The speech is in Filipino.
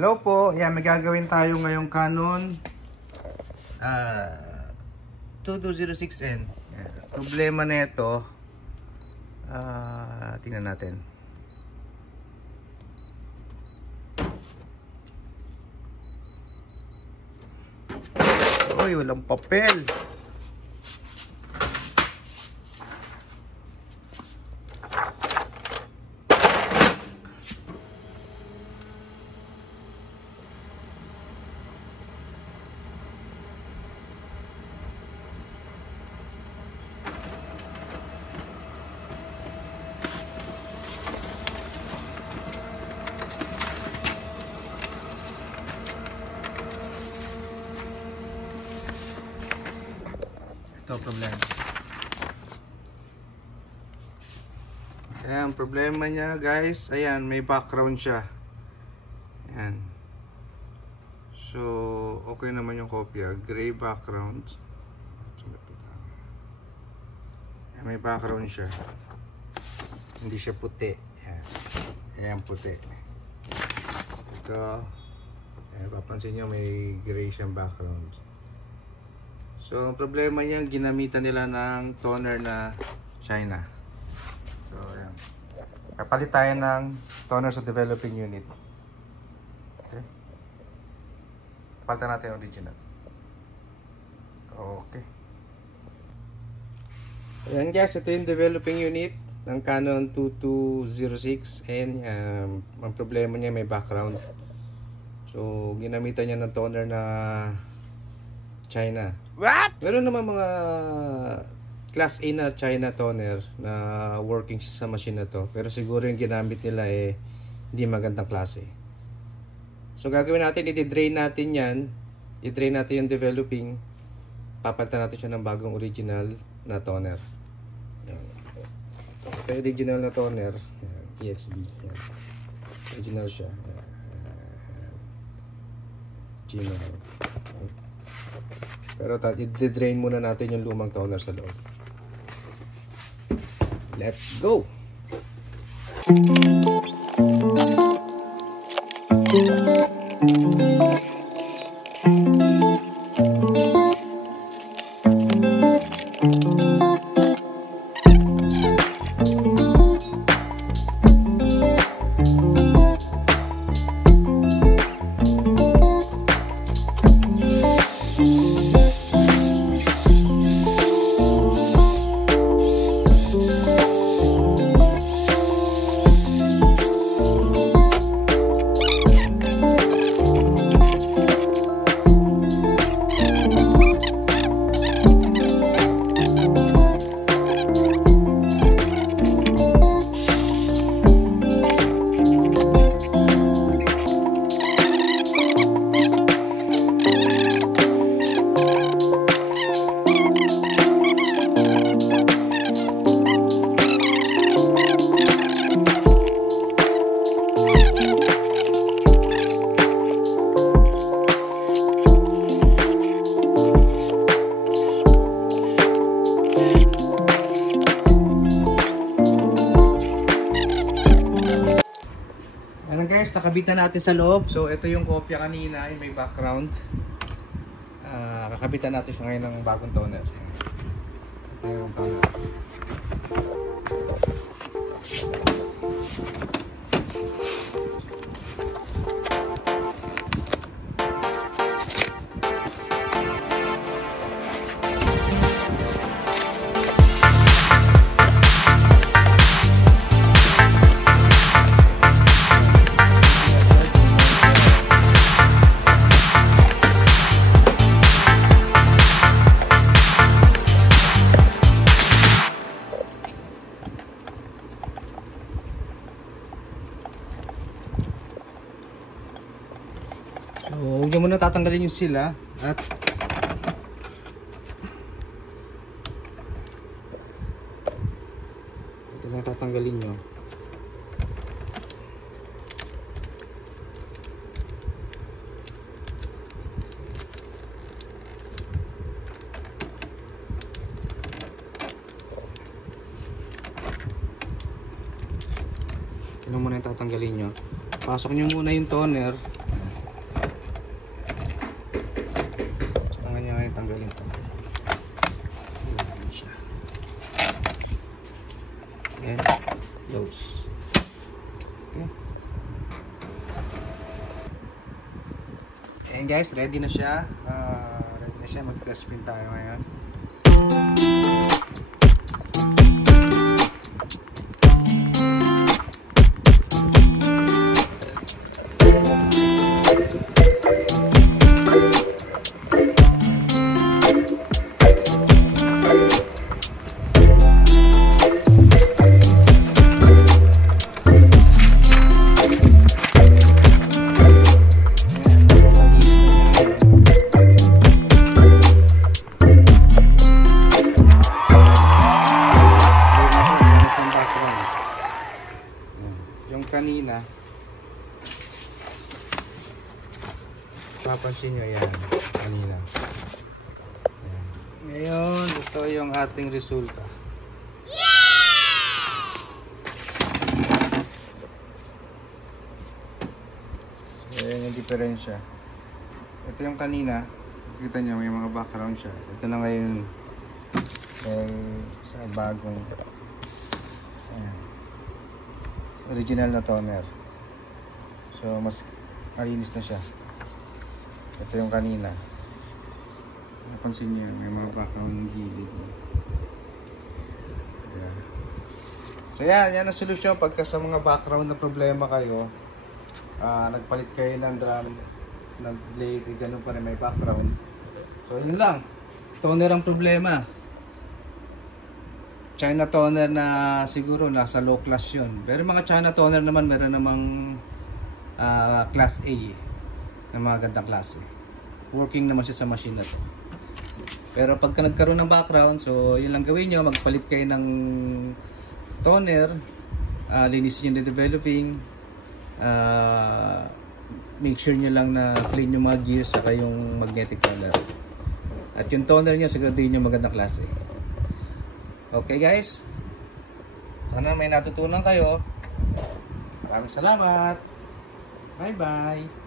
Hello po, yan, may gagawin tayo ngayong Canon 2206N. Yan. Problema na ito, tingnan natin. Uy, walang papel. Ito problema. Ayan, problema niya guys, ayan, may background siya. Ayan. So, okay naman yung kopya. Gray background. Ayan, may background siya. Hindi siya puti. Ayan. Ayan, puti. Ito. Ayan, papansin nyo may gray siyang background. So, ang problema niya, ginamitan nila ng toner na China. So, ayan. Kapalit tayo ng toner sa developing unit. Okay. Kapalitan natin yung original. Okay. Ayan guys, ito yung developing unit ng Canon 2206. And ang problema niya may background. So, ginamitan niya ng toner na China. What? Meron naman mga class A na China toner na working sa machine na to. Pero siguro yung ginamit nila hindi magandang klase. So gagawin natin, i-drain natin yan. I-drain natin yung developing. Papalitan natin siya ng bagong original na toner. Ito yung original na toner. EXD. Yan. Original siya. Gino. Pero i-drain muna natin yung lumang toner sa loob. Let's go! Guys, nakabitan natin sa loob. So ito yung kopya kanina, yung may background. Kakabitan natin siya ngayon ng bagong toner. Ito yung toner. So, huwag nyo muna tatanggalin yung sila at ito na tatanggalin nyo. Ito muna yung tatanggalin nyo. Pasok nyo muna yung toner. tatanggalin ko. And close. Okay. And guys, ready na siya. Mag-test spin tayo ngayon. Yung kanina, papansin nyo yan, kanina. Ayan. Ngayon, ito yung ating resulta. So, ayan yung diferensya. Ito yung kanina, kita nyo may mga background siya. Ito na ngayon, sa bagong, ayan, original na toner. So mas malinis na siya. Ito yung kanina. Napansin niyo may mga background ng gilid. Ayan. So yan ang solusyon pagka sa mga background na problema kayo. Nagpalit kayo ng drum, ng blade, ganun pa rin may background. So yun lang. Toner ang problema. China toner na siguro nasa low class yun. Pero mga China toner naman meron namang class A na mga gandang klase. Working naman siya sa machine na to. Pero pagka nagkaroon ng background, so yun lang gawin nyo, magpalit kayo ng toner, linisin yung developing, make sure nyo lang na clean yung mga gears saka yung magnetic toner. At yung toner nyo, siguraduhin nyo magandang klase. Okay guys, sana may natutunan kayo. Maraming salamat. Bye bye.